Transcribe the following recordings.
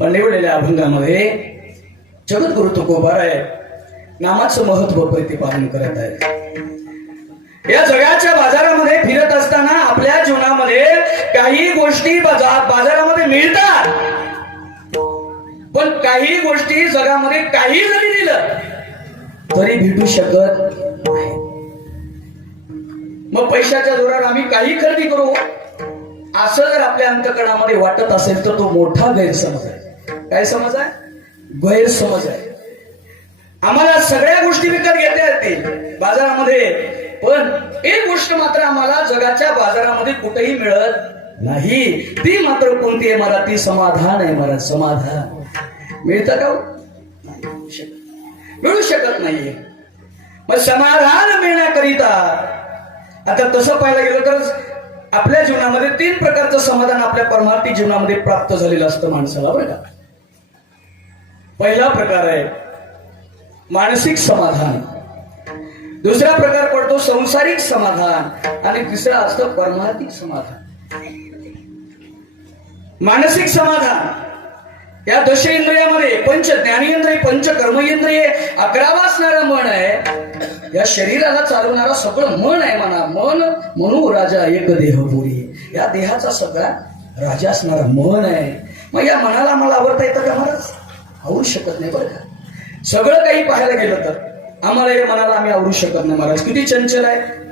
पण निवडलेल्या अभंगामध्ये जगद्गुरु तुकोबाराय नामाचं महत्व प्रतिपादन करत आहे। या जगाच्या बाजारामध्ये फिरत असताना आपल्या जीवनामध्ये काही गोष्टी बाजारामध्ये मिळतात, पण काही गोष्टी जगामध्ये काही जरी दिलं तरी भेटू शकत नाही। मग पैशाच्या जोरावर आम्ही काही खरेदी करू असं जर आपल्या अंतःकरणामध्ये वाटत असेल तर तो मोठा गैरसमज आहे। काय समज आहे? गैरसमज आहे। आम्हाला सगळ्या गोष्टी विकत घेता येतील बाजारामध्ये, पण एक गोष्ट मात्र आम्हाला जगाच्या बाजारामध्ये कुठेही मिळत नाही, ती मात्र कोणती आहे? मला ती समाधान आहे। मला समाधान मिळतं का? मिळू शकत नाहीये। मग समाधान मिळण्याकरिता आता तसं पाहायला गेलं तर आपल्या जीवनामध्ये 3 प्रकारचं समाधान आपल्या परमार्थिक जीवनामध्ये प्राप्त झालेलं असतं माणसाला, बरं का। पहिला प्रकार आहे मानसिक समाधान, दुसरा प्रकार पडतो संसारिक समाधान आणि तिसरा असतं परमार्थिक समाधान। मानसिक समाधान या 10 इंद्रियामध्ये पंच ज्ञानेंद्रिय, पंच कर्मेंद्रिय, 11 असणारं मन आहे। या शरीराला चालवणारा सगळं मन आहे म्हणा। मन म्हणू राजा एक देह पुरी, या देहाचा सगळा राजा असणारा मन आहे। मग या मनाला आम्हाला आवडता येतं का महाराज? आवडू शकत नाही, बरं का। सगळं काही पाहायला गेलं तर आम्हाला या मनाला आम्ही आवडू शकत नाही महाराज। किती चंचल आहे।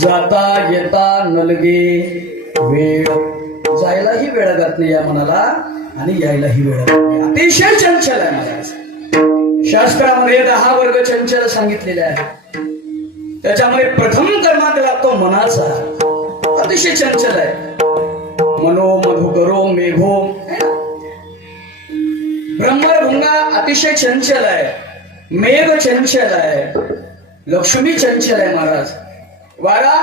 जाता येता नलगे वेळ, जायलाही वेळ लागत नाही या मनाला आणि यायलाही वेळ लागत नाही। अतिशय चंचल आहे महाराज। शास्त्रामध्ये 10 वर्ग चंचल सांगितलेले आहे, त्याच्यामध्ये प्रथम क्रमांक लागतो मनाचा। अतिशय चंचल आहे। मनो मधुकरो मेघो, ब्रह्मभुंगा अतिशय चंचल आहे, मेघ चंचल आहे, लक्ष्मी चंचल आहे महाराज, वारा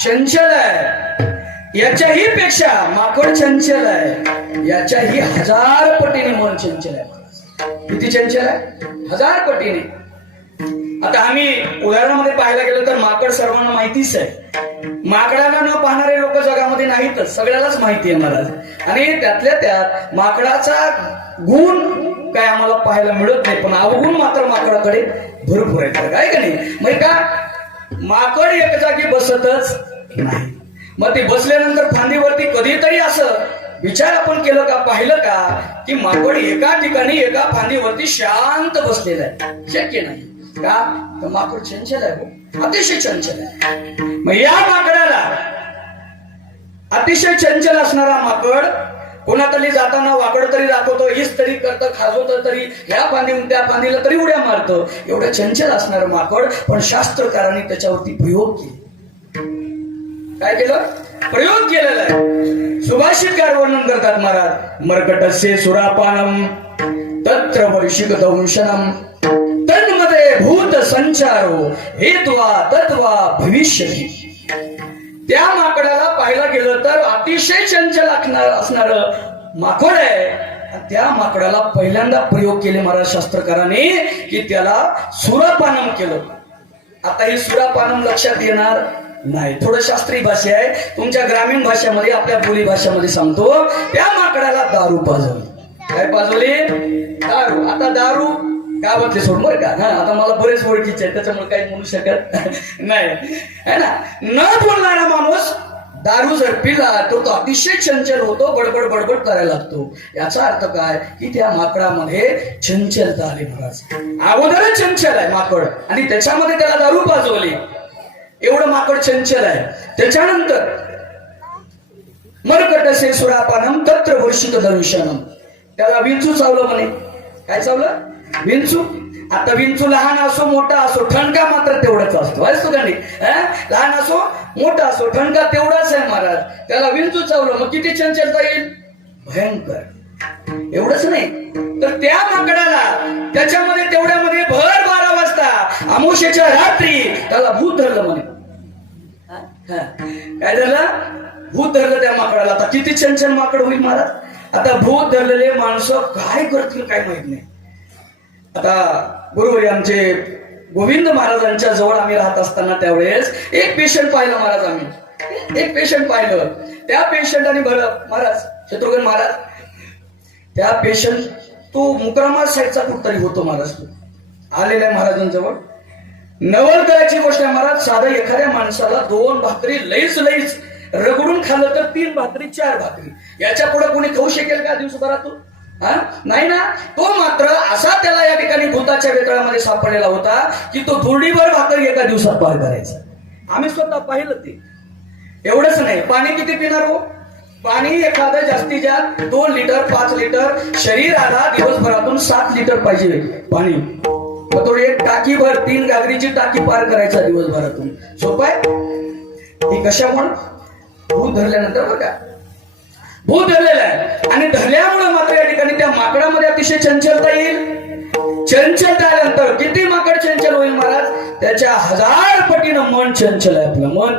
चंचल आहे, याच्याही पेक्षा माकड चंचल आहे, याच्याही 1000 पटीने मन चंचल आहे महाराज। किती चंचल आहे? 1000 पटीने। आता आम्ही उदाहरणामध्ये पाहायला गेलो तर माकड सर्वांना माहितीच आहे। माकडाला न पाहणारे लोक जगामध्ये नाहीतच, सगळ्यालाच माहिती आहे महाराज। आणि त्यातल्या त्यात माकडाचा गुण काय आम्हाला पाहायला मिळत नाही, पण अवगुण मात्र माकडाकडे भरपूर आहेत, काय का नाही? मग का माकड एक जागी बसतच नाही। मग ते बसल्यानंतर फांदीवरती कधीतरी असं विचार आपण केलं का, पाहिलं का की माकड एका ठिकाणी एका फांदीवरती शांत बसलेलं आहे? शक्य नाही का? तर माकड चंचल आहे, अतिशय चंचल आहे। मग या माकडाला, अतिशय चंचल असणारा माकड कोणातरी जाताना वाकड तरी दाखवतो, हीच तरी करतं, खाजवतं तरी, ह्या फांदीहून त्या फांदीला तरी उड्या मारतं, एवढं चंचल असणारं माकड। पण शास्त्रकारांनी त्याच्यावरती प्रयोग केले। काय केलं? प्रयोग केलेला आहे। सुभाषितकार वर्णन करतात महाराज, मर्कटस्य सुरापानम तत्र वर्षिक दंशनम तन्मध्ये भूत संचारो हेत्वा तत्वा भविष्यति। त्या माकडाला पाहायला गेलं तर अतिशय चंचल असणार माकड आहे। त्या माकडाला पहिल्यांदा प्रयोग केले महाराज शास्त्रकारांनी की त्याला सुरापानम केलं। आता ही सुरापानम लक्षात येणार नाही, थोडं शास्त्रीय भाषा आहे, तुमच्या ग्रामीण भाषेमध्ये आपल्या बोली भाषेमध्ये सांगतो, त्या माकडाला दारू पाजवली। काय पाजवली? दारू। आता दारू गावातले सोड बरं का, आता मला बरेच ओळखीचे आहेत त्याच्यामुळे काही म्हणू शकत नाही, है ना। न बोलणारा माणूस दारू जर पिला तर तो अतिशय चंचल होतो, बडबड बडबड करायला लागतो। याचा अर्थ काय की त्या माकडामध्ये चंचलता आली महाराज। अगोदरच चंचल आहे माकड आणि त्याच्यामध्ये त्याला दारू पाजवली, एवढं माकड चंचल आहे। त्याच्यानंतर मर्कटस्य सुरापानम तत्र वर्षिक दंशनम, त्याला विंचू चावलं म्हणे। काय चावलं? विंचू। आता विंचू लहान असो मोठा असो, ठणका मात्र तेवढाच असतो, असतो का नाही? लहान असो मोठा असो, ठणका तेवढाच आहे महाराज। त्याला विंचू चावलं, मग किती चंचलता येईल? भयंकर। एवढंच नाही तर त्या माकडाला त्याच्यामध्ये तेवढ्यामध्ये भर 12 वाजता अमावस्येच्या रात्री त्याला भूत धरलं म्हणे। काय झालं? भूत धरलं त्या माकडाला। आता किती चंचल माकड होईल महाराज? आता भूत धरलेले माणसं काय करतील काय माहित नाही. आता बरोबर आमचे गोविंद महाराजांच्या जवळ आम्ही राहत असताना त्यावेळेस एक पेशंट पाहिलं महाराज. आम्ही एक पेशंट पाहिलं. त्या पेशंटाने महाराज शत्रुघ्न महाराज त्या पेशंट तो मुकरामा साईडचा कुठतरी होतो महाराज. तो आलेला आहे महाराजांजवळ. नवल करायची गोष्ट आहे महाराज. साधं एखाद्या माणसाला 2 भाकरी लईच रगडून खाल्लं तर 3 भाकरी 4 भाकरी याच्या पुढे कोणी खाऊ शकेल का दिवसभरातून? नाही ना. तो मात्र असा त्याला या ठिकाणी भूताच्या वेतळामध्ये सापडलेला होता की तो थोडीभर भाकरी एका दिवसात पार करायचा. आम्ही स्वतः पाहिलं ते. एवढंच नाही, पाणी किती पिणार हो? पाणी एखादं जास्तीत जास्त 2 लिटर 5 लिटर. शरीराला दिवसभरातून 7 लिटर पाहिजे पाणी. तो एक टाकी भर 3 गागरीची टाकी पार करायचा दिवसभरातून. सोपं आहे. ती कशामुळे? भूत धरल्यानंतर बघा, भूत धरलेला आहे आणि धरल्यामुळे मात्र या ठिकाणी त्या माकडामध्ये अतिशय चंचलता येईल. चंचलता आल्यानंतर किती माकड चंचल होईल महाराज? त्याच्या 1000 पटीनं मन चंचल आहे आपलं मन.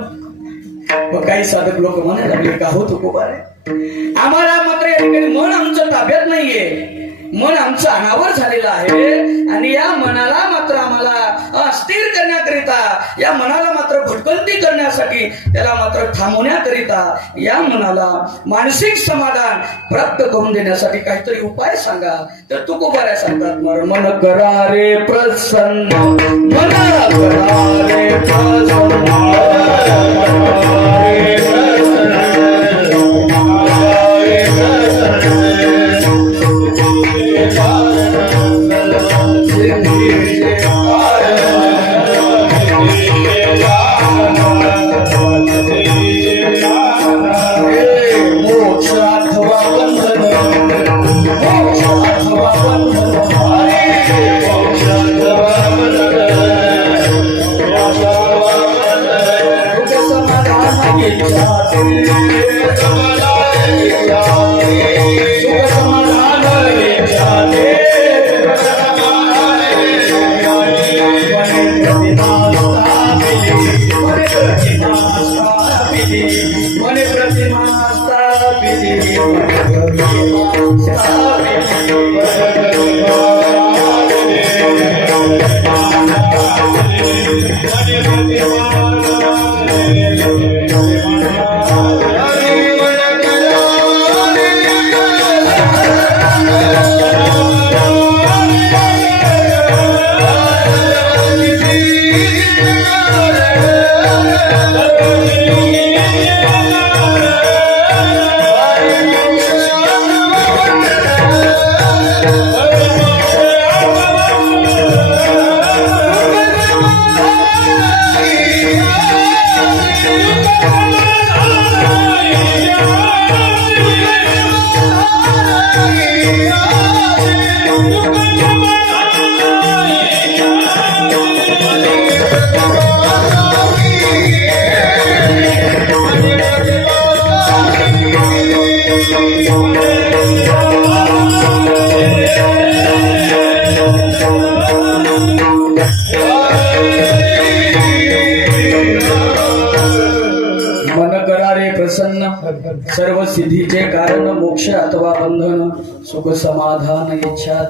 काही साधक लोक म्हणायला लागले का हो तुकोबार आहे, आम्हाला मात्र या ठिकाणी मन आमचं ताब्यात नाहीये. मन आमचं अनावर झालेलं आहे आणि या मनाला मात्र आम्हाला स्थिर करण्याकरिता, या मनाला मात्र भटकंती करण्यासाठी, त्याला मात्र थांबवण्याकरिता, या मनाला मानसिक समाधान प्राप्त करून देण्यासाठी काहीतरी उपाय सांगा. तर तुकोबार सांगतात मन करा रे प्रसन्न, मन करा रे प्रसन्न. सर्व सिद्धीचे कारण मोक्ष अथवा बंधन, सुख समाधान इच्छा.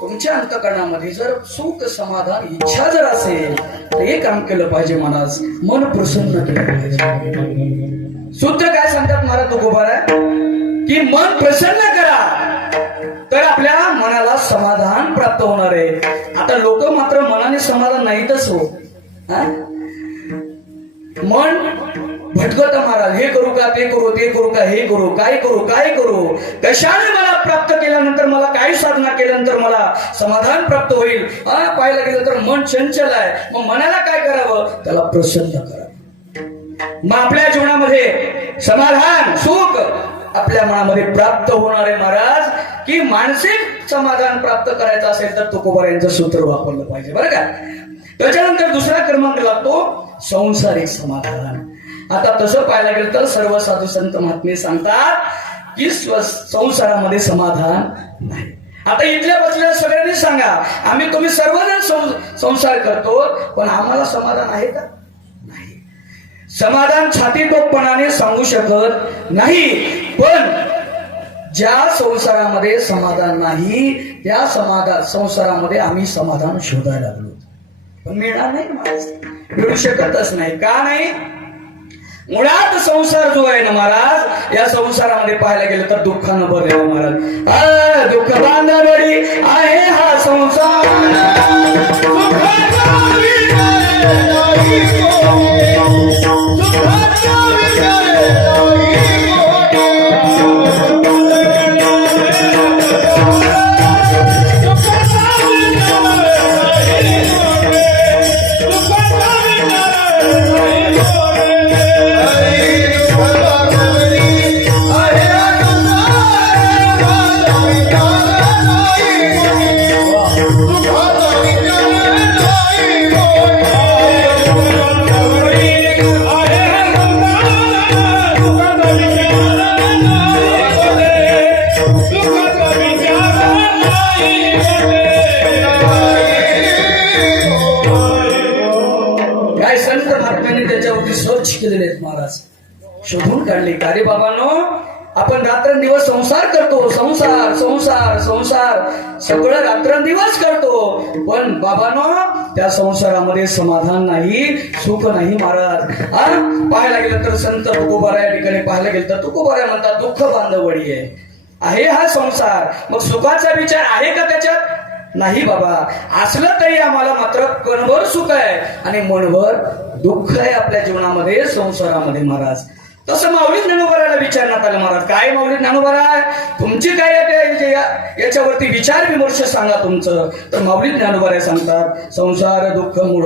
तुमच्या अंतःकरणामध्ये जर सुख समाधान इच्छा जर असेल तर एक काम केलं पाहिजे महाराज, मन प्रसन्न केलं पाहिजे. सूत्र काय सांगतात महाराज तुकोबार की मन प्रसन्न करा तर आपल्या मनाला समाधान प्राप्त होणार आहे. आता लोक मात्र मनाने समाधान नाहीतच हो. मन भटकत महाराज, हे करू का ते करू, ते करू का हे करू, काय करू काय करू, कशाने मला प्राप्त केल्यानंतर, मला काही साधना केल्यानंतर मला समाधान प्राप्त होईल. पाहायला गेलं तर मन चंचल आहे. मग मनाला काय करावं? त्याला प्रसन्न करावं. मग आपल्या जीवनामध्ये समाधान सुख आपल्या मनामध्ये प्राप्त होणार आहे महाराज. की मानसिक समाधान प्राप्त करायचं असेल तर तुकोबार यांचं सूत्र वापरलं पाहिजे बरं का. त्याच्यानंतर दुसरा क्रमांक लागतो संसारिक समाधान. आता तसं पाहायला गेलं तर सर्व साधू संत महात्मे सांगतात की संसारामध्ये समाधान नाही. आता इथल्या बसलेल्या सगळ्यांनी सांगा, आम्ही तुम्ही सर्वजण संसार करतो पण आम्हाला समाधान आहे का? नाही. समाधान छातीटोपपणाने सांगू शकत नाही. पण ज्या संसारामध्ये समाधान नाही त्या संसारामध्ये आम्ही समाधान शोधायला लागलो, पण मिळणार नाही महाराज, मिळू शकतच नाही. का नाही? मुळात संसार जो आहे ना महाराज, या संसारामध्ये पाहायला गेलं तर दुःखानं भरलेला महाराज. दुःख बांधवडी आहे हा संसार, केलेले आहेत महाराज, शोधून काढले. का रे बाबांनो, आपण रात्रंदिवस संसार करतो, संसार संसार संसार सगळं रात्रंदिवस करतो, पण बाबांनो त्या संसारामध्ये समाधान नाही, सुख नाही महाराज. पाहायला गेलं तर संत तुकोबारा या ठिकाणी पाहायला गेलं तर तुकोबारा म्हणतात दुःख बांधवडी आहे हा संसार. मग सुखाचा विचार आहे का त्याच्यात? नाही बाबा. असलं तरी आम्हाला मात्र कणभर सुख आहे आणि मनभर दुःख आहे आपल्या जीवनामध्ये, संसारामध्ये महाराज. तसं माऊली ज्ञानोबाराला विचारण्यात आलं महाराज. काय माऊली ज्ञानोबारा, तुमची काय याच्यावरती विचार विमर्श सांगा तुमचं. तर माऊली ज्ञानोबारा सांगतात, संसार दुःख मुळ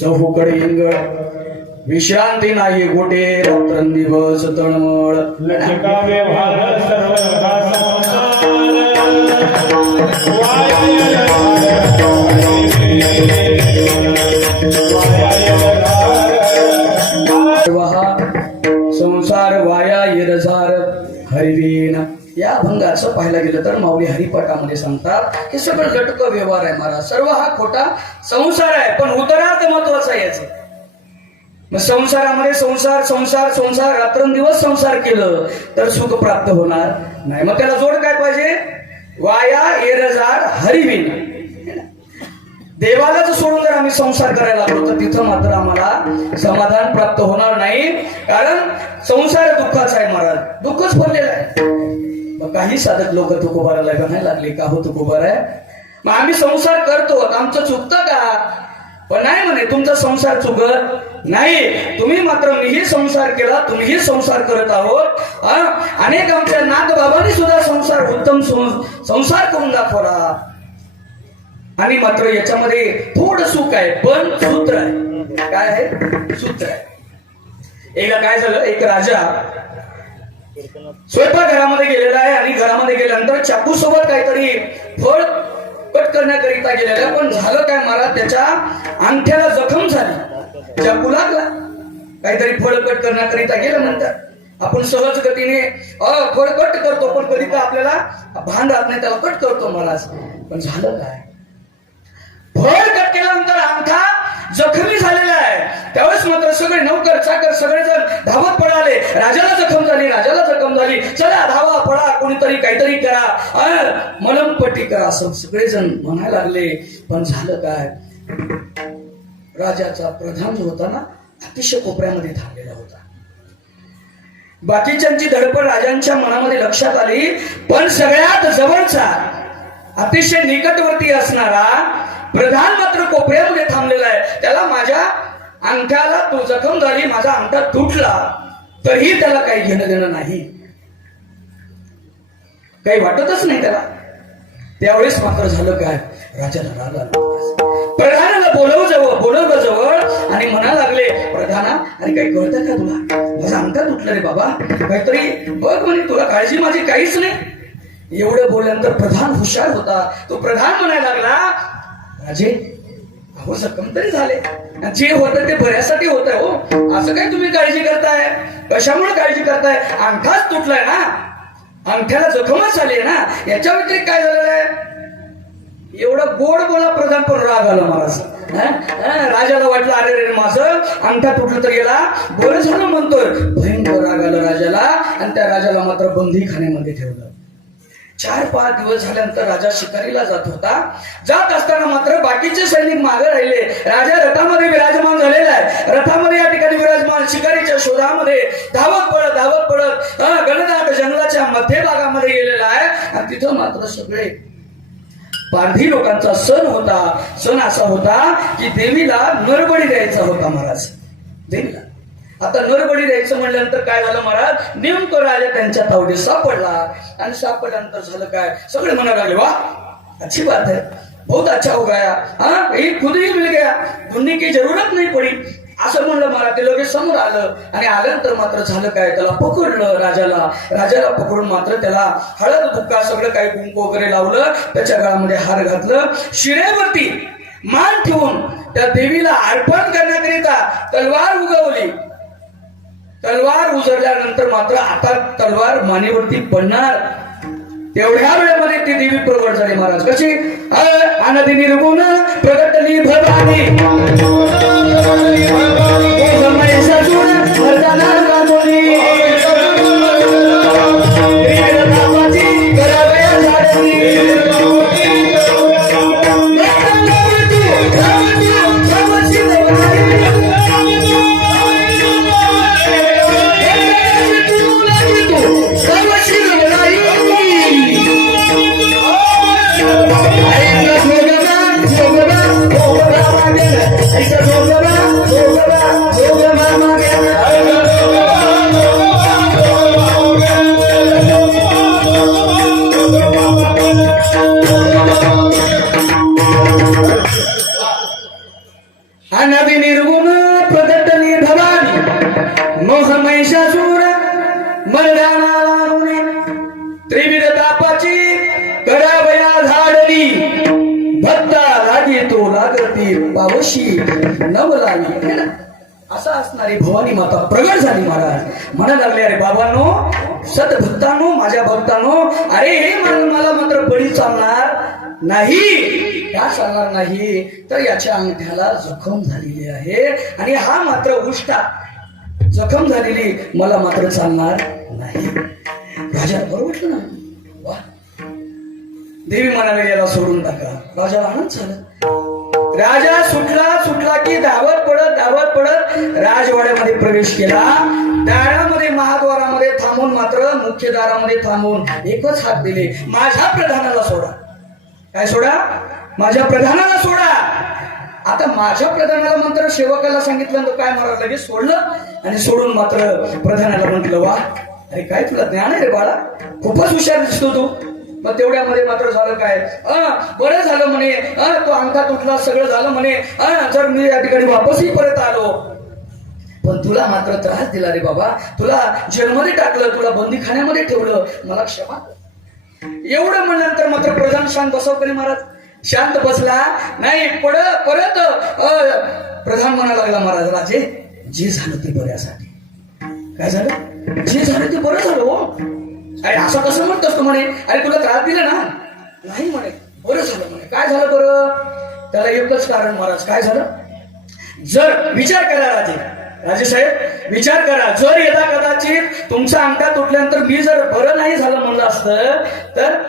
चहूकडे इंगळ, विश्रांती नाही गोटे रात्रंदिवस तळमळ. संसार वाया येरझार हरिवीन. या अभंगाचं पाहायला गेलं तर माऊली हरिपाठामध्ये सांगतात हे सगळं लटक व्यवहार आहे महाराज, सर्व हा खोटा संसार आहे, पण उत्तरार्थ महत्वाचा आहे याचं. मग संसारामध्ये संसार संसार संसार रात्रंदिवस संसार केलं तर सुख प्राप्त होणार नाही. मग त्याला जोड काय पाहिजे? वाया येरझार हरिवीन. देवालाच सोडून जर आम्ही संसार करायला लागलो तर तिथं मात्र आम्हाला समाधान प्राप्त होणार नाही, कारण संसार दुःखाचा आहे महाराज, दुःखच भरलेलं आहे. मग काही साधक लोक तुकोबाराला म्हणायला लागले, का हो तुकोबारा, मग आम्ही संसार करतो, आमचं चुकतं का? पण नाही म्हणे, तुमचा संसार चुकत नाही, तुम्ही मात्र मीही संसार केला, तुम्हीही संसार करत आहोत. अनेक आमच्या नाथ बाबांनी सुद्धा संसार उत्तम संसार करून दाखवला, आणि मात्र याच्यामध्ये थोडं सुख आहे, पण सूत्र आहे. काय आहे? सूत्र आहे. एकदा काय झालं, एक राजा स्वयंपाकघरामध्ये गेलेला आहे आणि घरामध्ये गेल्यानंतर चाकू सोबत काहीतरी फळ कट करण्याकरिता गेलेला, पण झालं काय महाराज, त्याच्या अंगठ्याला जखम झाली, चाकू लागला. काहीतरी फळ कट करण्याकरिता गेल्यानंतर आपण सहज गतीने फळ कट करतो, पण कधी का आपल्याला भान राहत नाही, त्याला कट करतो महाराज. पण झालं काय, फळ कट केल्यानंतर अंगठा जखमी झालेला आहे. त्यावेळेस मात्र सगळे नौकर चाकर सगळेजण धावत पळाले, राजाला जखम झाली, राजाला जखम झाली, चला धावा पळा, कोणीतरी काहीतरी करा, मलमपट्टी करा, असं सगळेजण म्हणायला लागले. पण झालं काय, राजाचा प्रधान जो होता ना, अतिशय कोपऱ्यामध्ये थांबलेला होता. बाकीच्यांची धडपड राजांच्या मनामध्ये लक्षात आली, पण सगळ्यात जवळचा अतिशय निकटवर्ती असणारा प्रधान मात्र कोपऱ्यामध्ये थांबलेला आहे. त्याला माझ्या अंगठ्याला तो जखम झाली, माझा अंगठा तुटला, तरीही त्याला काही घेणं देणं नाही, काही वाटतच नाही त्याला. त्यावेळेस मात्र झालं काय, राजाला राग आला. प्रधानाला बोलवलं जवळ आणि म्हणायला लागले, प्रधाना, अरे काही कळतं का तुला, माझा अंगठा तुटला रे बाबा, काहीतरी बघ म्हणे, तुला काळजी माझी काहीच नाही. एवढं बोलल्यानंतर प्रधान हुशार होता, तो प्रधान म्हणायला लागला, राजे अहो जखम तरी झाले, जे होतं ते बऱ्यासाठी होत आहे हो, असं काय तुम्ही काळजी करताय, कशामुळे काळजी करताय, अंगठाच तुटलाय ना, अंगठ्याला जखमच झाली ना, याच्या व्यतिरिक्त काय झालेलं आहे. एवढं गोड बोला प्रधान, पण राग आला महाराज. राजाला वाटलं अरे रे माझं अंगठा तुटलं तर गेला बरं झालं म्हणतोय. भयंकर राग आला राजाला आणि त्या राजाला मात्र बंदीखान्यामध्ये ठेवलं. 4-5 दिवस झाल्यानंतर राजा शिकारीला जात होता. जात असताना मात्र बाकीचे सैनिक मागे राहिले. राजा रथामध्ये विराजमान झालेला आहे. रथामध्ये या ठिकाणी विराजमान शिकारीच्या शोधामध्ये धावत पडत गणदाट जंगलाच्या मध्य भागामध्ये गेलेला आहे. आणि तिथं मात्र सगळे पारधी लोकांचा सण होता. सण असा होता की देवीला नरबळी द्यायचा होता महाराज. देवीला आता नरबळी द्यायचं म्हणल्यानंतर काय झालं महाराज, नेमकं राजा त्यांच्या तावडीत सापडला. आणि सापडल्यानंतर झालं काय, सगळे म्हणायला लागले वाह अच्छी बात है, बहुत अच्छा हो गया, हाँ ये खुद ही मिल गया, ढूंढने की जरूरत नाही पडी. असं म्हणलं मला. ते लगेच समोर आलं आणि आल्यानंतर मात्र झालं काय, त्याला पकडलं. राजाला पकडून मात्र त्याला हळद बुक्का सगळं काही कुंकू वगैरे लावलं. त्याच्या गळामध्ये हार घातलं. शिरेवरती मान ठेवून त्या देवीला अर्पण करण्याकरिता तलवार उगवली. तलवार उजळल्यानंतर मात्र आता तलवार मानेवरती पडणार. तेवढ्या वेळेमध्ये ती देवी प्रगट झाली महाराज. कशी आनंदी निर्गुण प्रगटली भवानी नदी निर्गुण प्रगटली भवानी मोह महिषासूर मर्दाना त्रिविध तापाची करावया झाडली भक्ता लागी तो लागती पावशी नवलावी. असा असणारी भवानी माता प्रगट झाली महाराज. म्हणा लागले अरे बाबांनो, सद्भक्तांनो, माझ्या भक्तांनो, अरे हे मला मात्र बळी चालणार नाही. का चालणार नाही तर याच्या अंगठ्याला जखम झालेली आहे आणि हा मात्र उष्टा जखम झालेली मला मात्र चालणार नाही. राजाला बरं वाटलं ना. वा, देवी म्हणाले याला सोडून टाका. राजाला आनंद झाला. राजा सुटला की धावत पडत राजवाड्यामध्ये प्रवेश केला. दारामध्ये महाद्वारामध्ये थांबून मात्र मुख्य दारामध्ये थांबून एकच हात दिले, माझ्या प्रधानाला सोडा. काय सोडा? माझ्या प्रधानाला सोडा. आता माझ्या प्रधानाला मात्र सेवकाला सांगितलं तर काय महाराज लगेच सोडलं आणि सोडून मात्र प्रधानाला म्हटलं वा अरे काय तुला ज्ञान आहे रे बाळा, खूपच हुशार दिसतो तू. मग तेवढ्यामध्ये मात्र झालं काय, बरं झालं म्हणे, तो अंगठा तुटला सगळं झालं म्हणे, जर मी या ठिकाणी वापसही परत आलो पण तुला मात्र त्रास दिला रे बाबा, तुला जेलमध्ये टाकलं, तुला बंदीखान्यामध्ये ठेवलं, मला क्षमा कर. एवढं म्हणल्यानंतर मात्र प्रधान शांत बसवकरी महाराज शांत बसला नाही. परत प्रधान म्हणायला लागला महाराज राजे जे झालं ते बऱ्यासाठी. काय झालं? जे झालं ते बरं झालं हो. अरे असं कसं म्हणतोस तू म्हणे, अरे तुला त्रास दिला ना. नाही म्हणे बरं झालं म्हणे. काय झालं बरं? त्याला एकच कारण महाराज. काय झालं? जर विचार करा राजे साहेब विचार करा, जर यदा कदाचित तुमचा अंगठा तुटल्यानंतर मी जर बरं नाही झालं म्हणलं असतं तर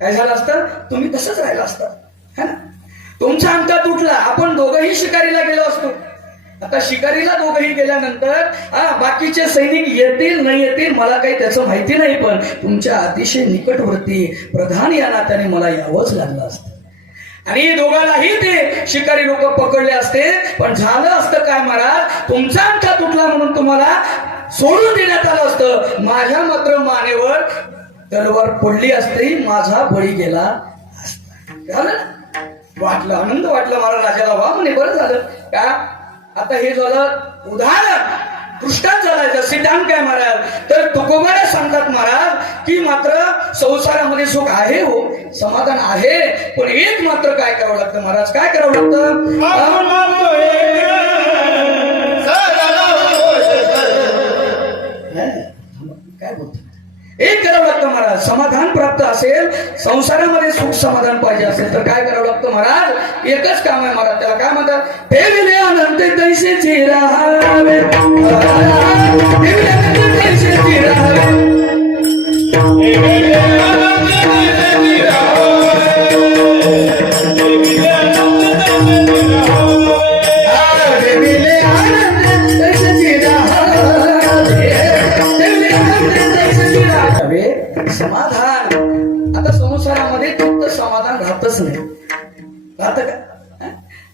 काय झालं असतं? तुम्ही तसंच राहिलं असतं है ना. तुमचा अंगठा तुटला, आपण दोघंही शिकारीला गेलो असतो. आता शिकारीला दोघंही गेल्यानंतर बाकीचे सैनिक येतील नाही येतील मला काही त्याचं माहिती नाही, पण तुमच्या अतिशय निकटवर्ती प्रधान या नात्याने मला यावंच लागलं असतं आणि दोघांनाही ते शिकारी लोक पकडले असते. पण झालं असतं काय महाराज, तुमचा अंगठा तुटला म्हणून तुम्हाला सोडून देण्यात आलं असतं. माझ्या मात्र मानेवर तलवार पडली असती, माझा बळी गेला असता. वाटलं आनंद वाटला मला राजाला. वा म्हणे बरं झालं का. आता हे झालं उदाहरण, दृष्टांत झाला. सिद्धांत काय महाराज तर तुकोबाला सांगतात महाराज की मात्र संसारामध्ये सुख आहे हो, समाधान आहे, पण एक मात्र काय करावं लागतं महाराज. काय करावं लागतं? काय बोलतो एक करावं लागतं महाराज. समाधान प्राप्त असेल, संसारामध्ये सुख समाधान पाहिजे असेल तर काय करावं लागतं महाराज? एकच काम आहे महाराज. त्याला काय म्हणतात? ठेविले अनंत तैसेची राहावे, ठेविले अनंत तैसेची राहावे, ठेविले अनंत तैसेची समाधान. आता संसारामध्ये फक्त समाधान राहतच नाही. राहत का?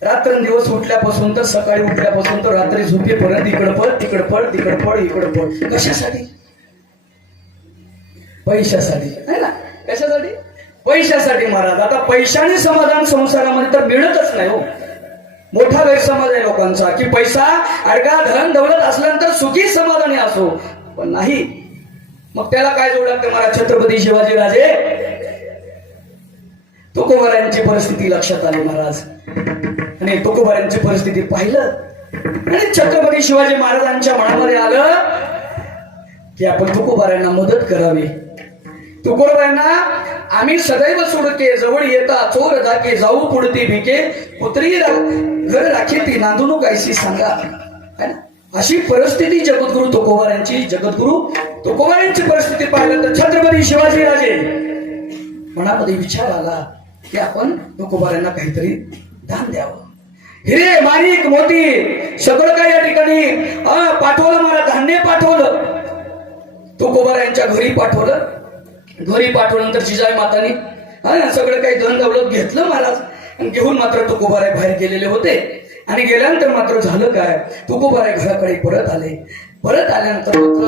रात्रंदिवस उठल्यापासून तर सकाळी उठल्यापासून तर रात्री झोपेपर्यंत इकडं पळ तिकडं पळ तिकडं पळ इकडं पळ. कशासाठी? पैशासाठी है ना? कशासाठी? पैशासाठी महाराज. आता पैशाने समाधान संसारामध्ये तर मिळतच नाही हो. मोठा गैरसमज आहे लोकांचा की पैसा अडका धन दौलत असल्यानंतर सुखी समाधानी असो, पण नाही. मग त्याला काय जोड लागतं महाराज? छत्रपती शिवाजी राजे तुकोबारायांची परिस्थिती लक्षात आली महाराज, आणि तुकोबारायांची परिस्थिती पाहिलं आणि छत्रपती शिवाजी महाराजांच्या मनामध्ये आलं की आपण तुकोबारायांना मदत करावी. तुकोबारायांना आम्ही सदैव सोडके जवळ येता चोर जाके जाऊ पुढती भिके कुत्री घर राखी ती नांदून कायशी सांगा, है ना? अशी परिस्थिती जगद्गुरु तुकोबारायांची. जगद्गुरु तुकोबारायांची परिस्थिती पाहिलं तर छत्रपती शिवाजी राजे मनामध्ये विचार आला की आपण तुकोबारायांना काहीतरी दान द्यावं. हिरे माणिक मोती सगळं काही या ठिकाणी पाठवलं, मला धान्य पाठवलं. तुकोबारायांच्या घरी पाठवलं. घरी पाठवल्यानंतर जिजाई मातानी सगळं काही धन दौलत घेतलं महाराज, आणि घेऊन मात्र तुकोबाराय बाहेर गेलेले होते. आणि गेल्यानंतर मात्र झालं काय? तुकोबाराय घराकडे परत आले. परत आल्यानंतर मात्र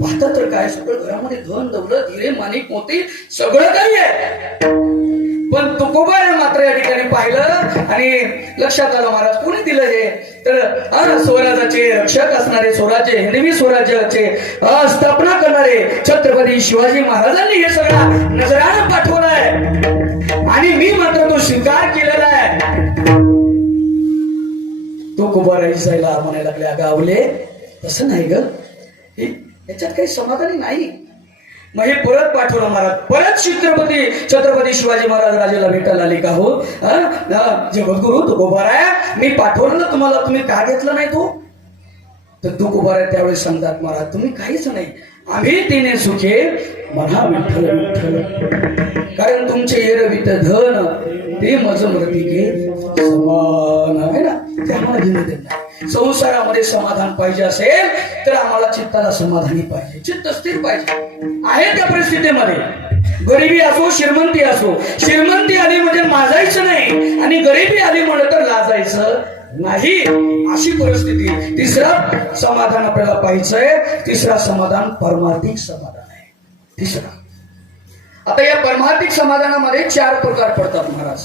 पाहतात तर काय, सगळं घरामध्ये धन दौलत हिरे माणिक मोती सगळं काही आहे. पण तुकोबाराय मात्र या ठिकाणी पाहिलं आणि लक्षात आलं महाराज कोणी दिलं हे? तर स्वराज्याचे रक्षक असणारे, स्वराज्य हिंदवी स्वराज्याचे स्थापना करणारे छत्रपती शिवाजी महाराजांनी हे सगळं नजरानं पाठवलाय आणि मी मात्र तो स्वीकार केलेला आहे. तुकोबाराय जायला म्हणायला लागले, गावले तसं नाही ग, याच्यात काही समाधानी नाही. मग हे परत पाठवलं महाराज. परत छत्रपती शिवाजी महाराज राजाला भेटायला आले. का हो जगद्गुरु तुकोबाराय, मी पाठवलं तुम्हाला, तुम्ही का घेतलं नाही तो? तर तुकोबाराय त्यावेळेस सांगतात, महाराज तुम्ही काहीच नाही, आम्ही तिने सुखे म्हणा विठ्ठल विठ्ठल, कारण तुमचे एरवित धन ते मज मृतिके समान आहे ना. ते आम्हाला घेऊन देणार. संसारामध्ये समाधान पाहिजे असेल तर आम्हाला चित्ताला समाधानी पाहिजे, चित्त स्थिर पाहिजे. आहे त्या परिस्थितीमध्ये गरिबी असो श्रीमंती असो, श्रीमंती आली म्हणजे माजायचं नाही आणि गरिबी आली म्हणलं तर लाजायचं नाही, अशी परिस्थिती. तिसरं समाधान आपल्याला पाहिजे. तिसरा समाधान परमार्थिक समाधान आहे. तिसरा. आता या परमार्थिक समाधानामध्ये 4 प्रकार पडतात महाराज.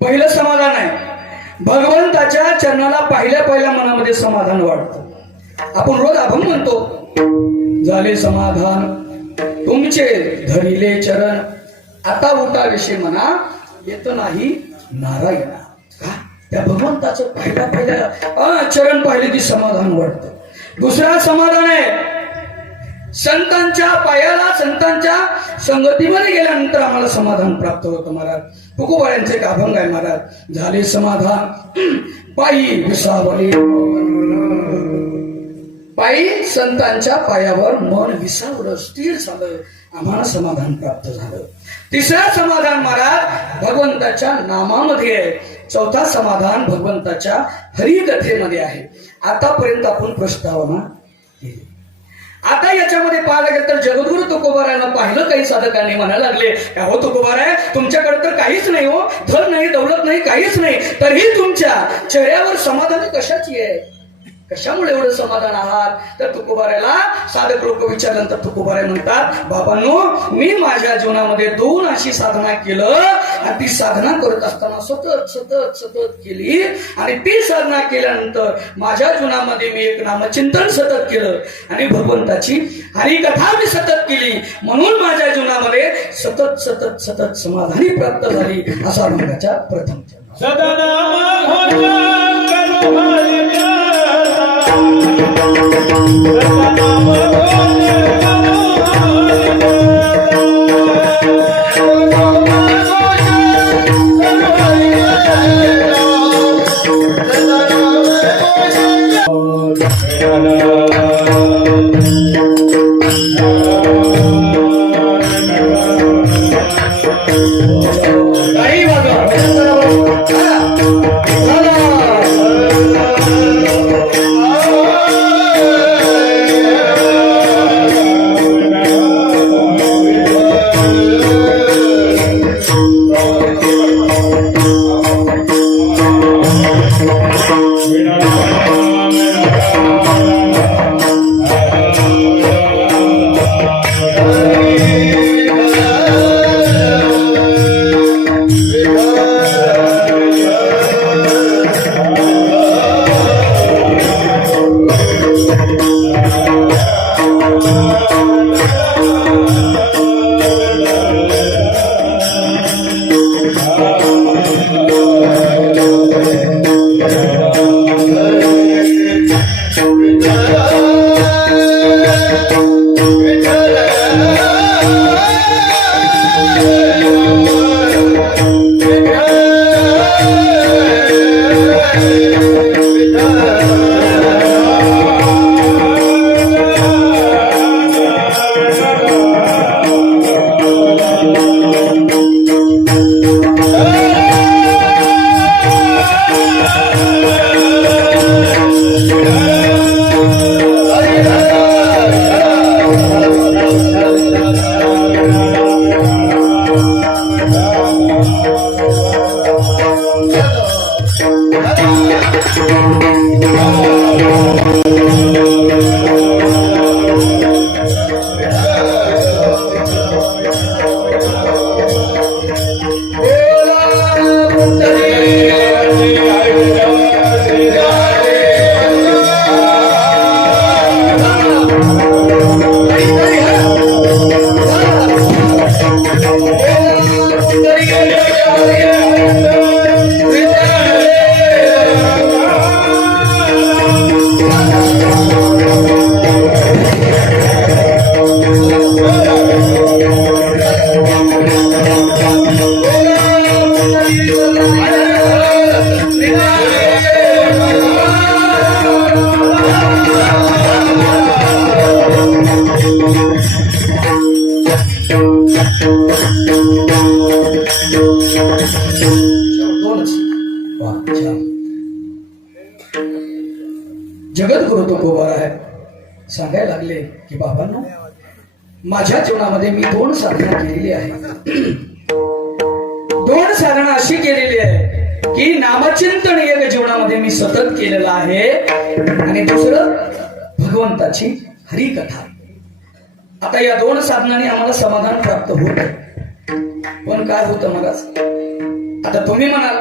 पहिलं समाधान आहे भगवंताच्या चरणाला पहिल्या मनामध्ये समाधान वाटतं. आपण रोज अभंग म्हणतो, झाले समाधान तुमचे धरिले चरण, आता उठाविषयी म्हणा येत नाही नारायणा. का? त्या भगवंताचं पहिल्या चरण पाहिले की समाधान वाटतं. दुसरा समाधान आहे संतांच्या पायाला, संतांच्या संगतीमध्ये गेल्यानंतर आम्हाला समाधान प्राप्त होतं महाराज. तुकोबारायांचे एक अभंग आहे महाराज, झाले समाधान पायी विसावले, पायी संतांच्या पायावर मन विसावलं, स्थिर झालं, आम्हाला समाधान प्राप्त झालं. तिसरं समाधान महाराज भगवंताच्या नामामध्ये आहे. चौथा समाधान भगवंताच्या हरिकथेमध्ये आहे. आतापर्यंत आपण प्रस्तावना केली. आता याच्यामध्ये पाहायला गेलं तर जगद्गुरु तुकोबारायांना पाहिलं काही साधकांनी म्हणायला लागले, हो तुकोबाराय तुमच्याकडे तर काहीच नाही हो, धन नाही दौलत नाही काहीच नाही, तरीही तुमच्या चेहऱ्यावर समाधान कशाची आहे? कशामुळे एवढं समाधान आहात? तर तुकोबारायला साधक लोक विचारल्यानंतर तुकोबाराय म्हणतात, बाबांनो मी माझ्या जीवनामध्ये 2 अशी साधना केलं आणि ती साधना करत असताना सतत केली आणि ती साधना केल्यानंतर माझ्या जीवनामध्ये मी एक नामचिंतन सतत केलं आणि भगवंताची हरिकथा मी सतत केली, म्हणून माझ्या जीवनामध्ये सतत समाधानी प्राप्त झाली. असा अभंगाच्या प्रथम सदा काही वाजवा. जगद्गुरु तुकोबार आहे सांगायला लागले की बाबांनो, माझ्या जीवनामध्ये मी 2 साधना केलेली आहे. 2 साधना अशी केलेली आहे की नामचिंतन एक जीवनामध्ये मी सतत केलेलं आहे आणि दुसरं भगवंताची हरिकथा. आता या 2 साधनांनी आम्हाला समाधान प्राप्त होत. पण काय होतं मला, आता तुम्ही म्हणाल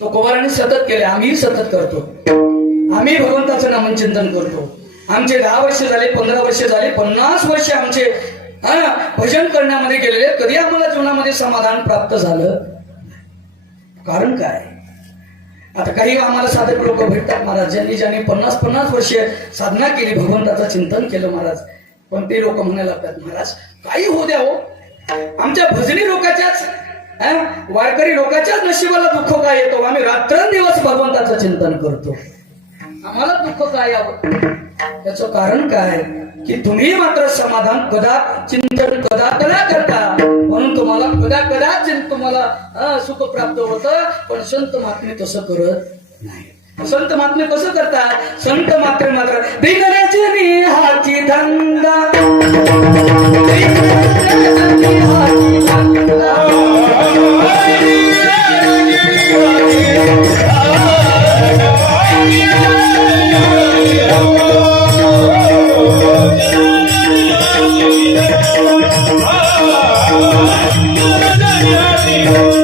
तुकोबारांनी सतत केले, आम्ही सतत करतो. आम्ही भगवंताचं नामचिंतन करतो. आमचे 10 वर्ष झाले, 15 वर्ष झाले, 50 वर्ष आमचे भजन करण्यामध्ये गेलेले. कधी आम्हाला जीवनामध्ये समाधान प्राप्त झालं? कारण काय? आता काही आम्हाला साधक लोक भेटतात महाराज, ज्यांनी 50 वर्ष साधना केली, भगवंताचं चिंतन केलं महाराज. पण ते लोक म्हणायला लागतात, महाराज काही होऊ द्या हो, आमच्या भजनी लोकांच्याच वारकरी लोकांच्याच नशिबाला दुःख काय येतो? आम्ही रात्रंदिवस भगवंताचं चिंतन करतो, आम्हाला दुःख काय यावं? त्याचं कारण काय की तुम्ही मात्र समाधान चिंतन कदा करता, म्हणून तुम्हाला कदाच तुम्हाला सुख प्राप्त होतं. पण संत महात्मे तसं करत नाही. संत महात्मे कसं करतात? संत मात्र बिगण्याची निहाची धंदा, Oh